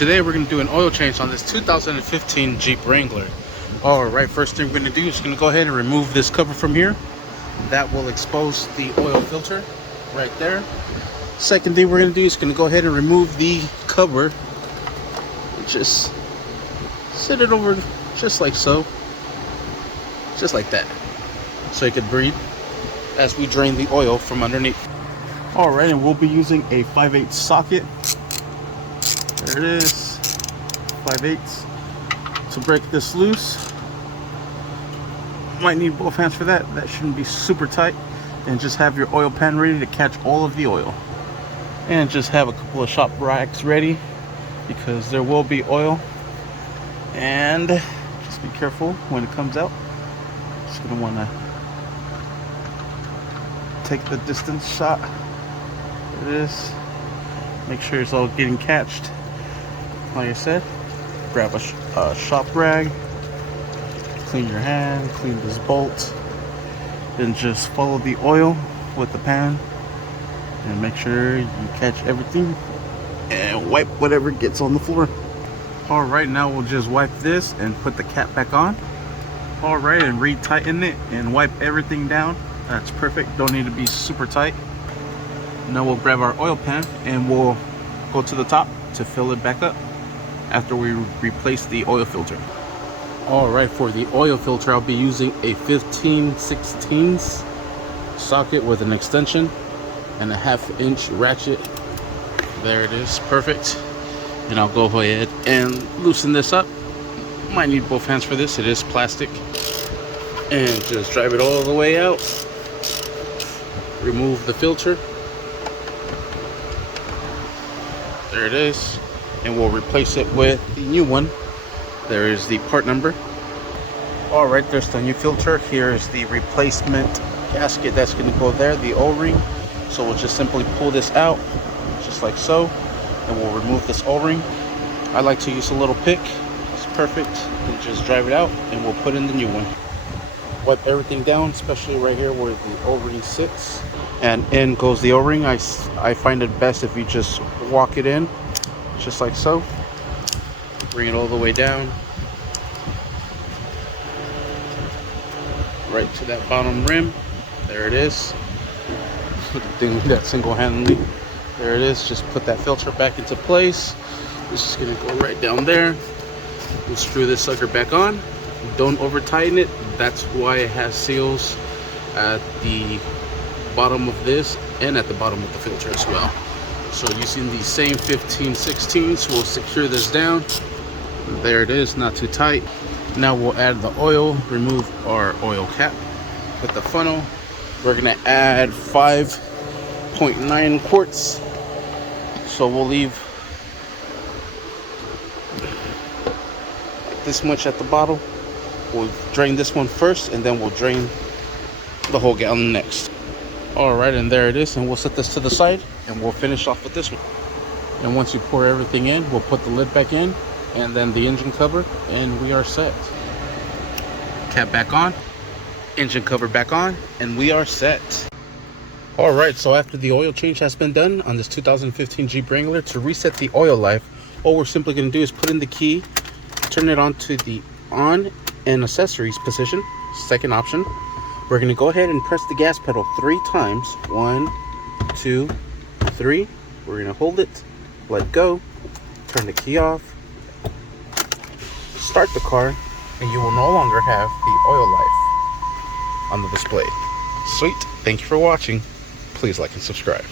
Today we're going to do an oil change on this 2015 Jeep Wrangler. Alright, first thing we're going to do is going to go ahead and remove this cover from here. That will expose the oil filter right there. Second thing we're going to do is going to go ahead and remove the cover. Just sit it over just like so. Just like that. So it could breathe as we drain the oil from underneath. Alright, and we'll be using a 5/8 socket. There it is, 5/8 to break this loose. Might need both hands for that. That shouldn't be super tight. And just have your oil pan ready to catch all of the oil. And just have a couple of shop racks ready because there will be oil. And just be careful when it comes out. Just gonna wanna take the distance shot. There it is. Make sure it's all getting catched. Like I said, grab a shop rag, clean your hand, clean this bolt, then just follow the oil with the pan and make sure you catch everything and wipe whatever gets on the floor. Alright, now we'll just wipe this and put the cap back on. Alright, and re-tighten it and wipe everything down. That's perfect, don't need to be super tight. Now we'll grab our oil pan and we'll go to the top to fill it back up after we replace the oil filter. Alright, for the oil filter I'll be using a 15/16 socket with an extension and a 1/2-inch ratchet. There it is, perfect. And I'll go ahead and loosen this up. Might need both hands for this, it is plastic. And just drive it all the way out. Remove the filter. There it is, and we'll replace it with the new one. There is the part number. Alright, there's the new filter. Here is the replacement gasket that's going to go there, the O-ring. So we'll just simply pull this out, just like so, and we'll remove this O-ring. I like to use a little pick. It's perfect. And just drive it out, and we'll put in the new one. Wipe everything down, especially right here where the O-ring sits. And in goes the O-ring. I find it best if you just walk it in, just like so. Bring it all the way down, right to that bottom rim. There it is. Doing that single-handedly. There it is. Just put that filter back into place. This is gonna go right down there. We'll screw this sucker back on. Don't over tighten it. That's why it has seals at the bottom of this and at the bottom of the filter as well. So using the same 15/16, we'll secure this down. There it is, not too tight. Now we'll add the oil, remove our oil cap, put the funnel. We're gonna add 5.9 quarts. So we'll leave this much at the bottom. We'll drain this one first and then we'll drain the whole gallon next. Alright, and there it is, and we'll set this to the side and we'll finish off with this one. And once you pour everything in, we'll put the lid back in and then the engine cover, and we are set. Cap back on, engine cover back on, and we are set. Alright, so after the oil change has been done on this 2015 Jeep Wrangler, to reset the oil life, all we're simply going to do is put in the key, turn it on to the on and accessories position, second option. We're going to go ahead and press the gas pedal 3 times. 1, 2, 3. We're going to hold it, let go, turn the key off, start the car, and you will no longer have the oil life on the display. Sweet. Thank you for watching. Please like and subscribe.